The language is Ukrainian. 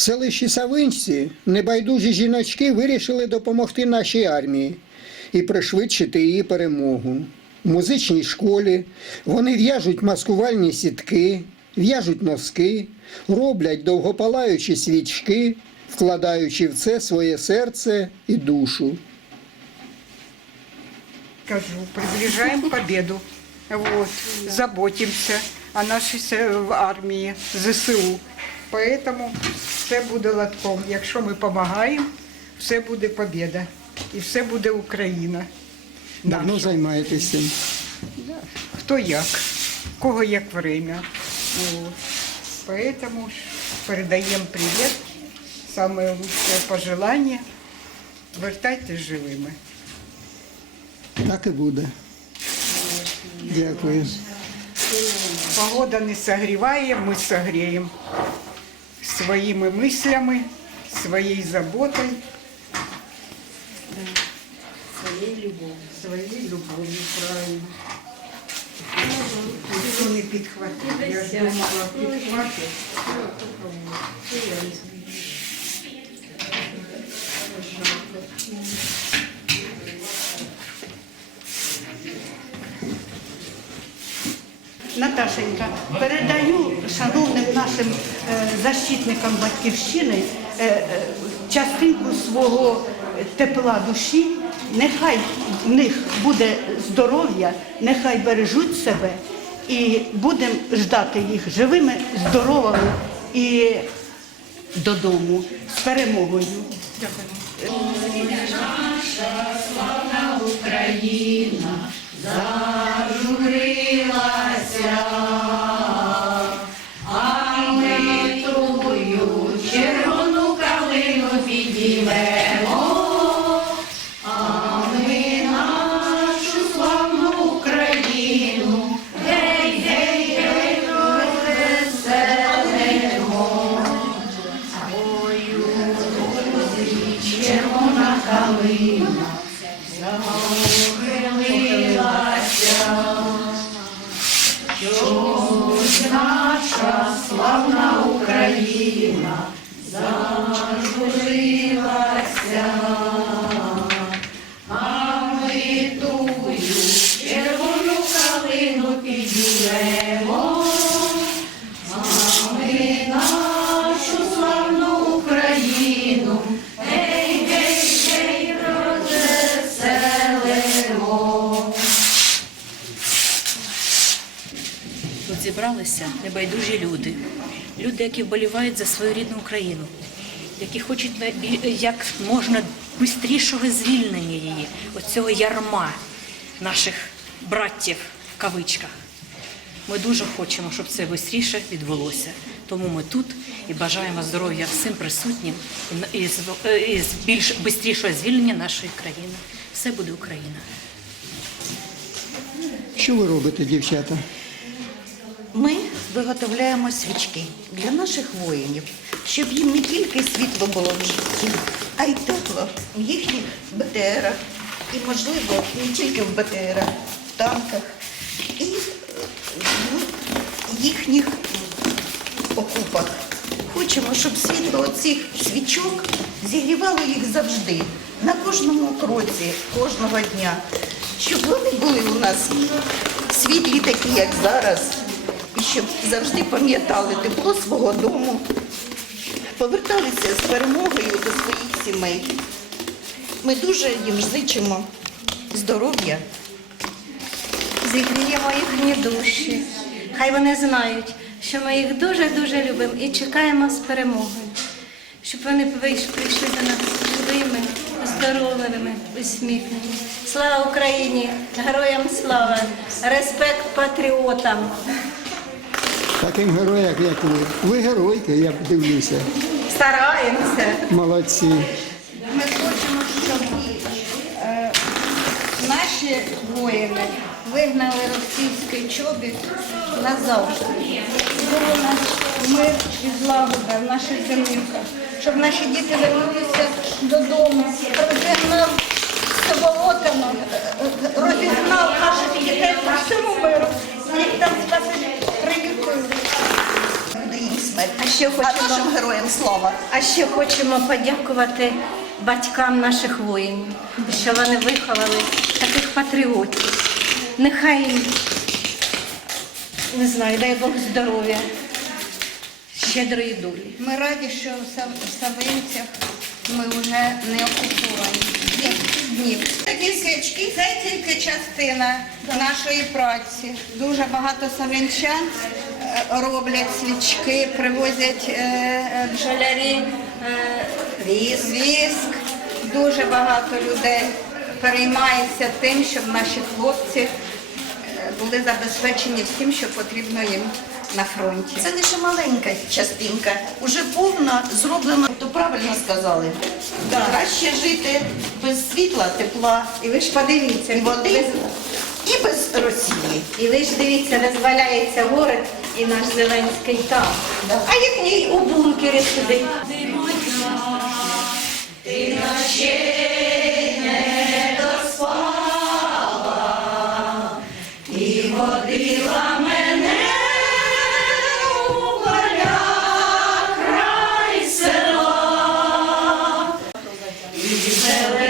В селищі Савинці небайдужі жіночки вирішили допомогти нашій армії і пришвидшити її перемогу. В музичній школі вони в'яжуть маскувальні сітки, в'яжуть носки, роблять довгопалаючі свічки, вкладаючи в це своє серце і душу. Скажу, приближаем победу. Вот, заботимся о нашій се- армії, ЗСУ. Поэтому все буде латком. Якщо ми допомагаємо, все буде победа. І все буде Україна. Давно Наша. займаєтесь цим. Хто як, кого як время. Вот. Поэтому ж передаємо привіт. Саме лучшее пожелання. Вертайтесь живими. Так і буде. Дякую. Погода не согреває, мы согреем своими мыслями, своей заботой. Своей любовью. Своей любовью, правильно. Ніхто не підхватив, я ж думала, підхватив. Наташенька, передаю шановним нашим защитникам батьківщини е, е, частинку свого тепла душі. Нехай в них буде здоров'я, нехай бережуть себе і будемо ждати їх живими, здоровими і додому з перемогою. Червону калина захилилася, наша славна Україна? Зажурилася, Зібралися небайдужі люди, люди, які вболівають за свою рідну Україну, які хочуть як можна швидшого звільнення її, від цього ярма наших браттів в кавичках. Ми дуже хочемо, щоб це швидше відбулося. Тому ми тут і бажаємо здоров'я всім присутнім і і з більш швидшого звільнення нашої країни. Все буде Україна. Що ви робите, дівчата? Ми виготовляємо свічки для наших воїнів, щоб їм не тільки світло було в житті, а й тепло в їхніх БТРах. І, можливо, не тільки в БТРах, в танках, і в їхніх окупах. Хочемо, щоб світло цих свічок зігрівало їх завжди, на кожному кроці, кожного дня, щоб вони були у нас світлі такі, як зараз, щоб завжди пам'ятали тепло свого дому, поверталися з перемогою до своїх сімей. Ми дуже їм зичимо здоров'я. зігріємо їхні душі. Хай вони знають, що ми їх дуже-дуже любимо і чекаємо з перемогою, щоб вони прийшли до нас живими, здоровими, усміхнені. Слава Україні! Героям слава! Респект патріотам! Таким героям, як ви. Ви геройки, я дивлюся. Стараємося! Молодці. Ми хочемо, щоб е, наші воїни вигнали російський чобіт назавжди. Було у нас мир і злагода в наших домівках, щоб наші діти вернулися додому, розігнав болотами, розігнав наших дітей по всьому миру. Їх там спасибі прилікують. Буде їм смерть. А ще А хочемо, нашим героям слава. а ще хочемо подякувати батькам наших воїнів, що вони виховали таких патріотів. Нехай їм, не знаю, дай Бог здоров'я, щедрої долі. Ми раді, що в Сав- в Савинцях ми вже не окуповані. 200 днів. Такі свічки це тільки частина нашої праці. Дуже багато савинчан роблять свічки, привозять е, е, бджолярі е, віск. Дуже багато людей переймається тим, щоб наші хлопці були забезпечені всім, що потрібно їм на фронті. Це лише маленька частинка, уже повна зроблена, то правильно сказали. Краще жити без світла, тепла І ви ж подивіться, і води, і без Росії. І ви ж дивіться, не зваляється город і наш Зеленський там. А їхній у бункері сидить. Хороші, блакитні твої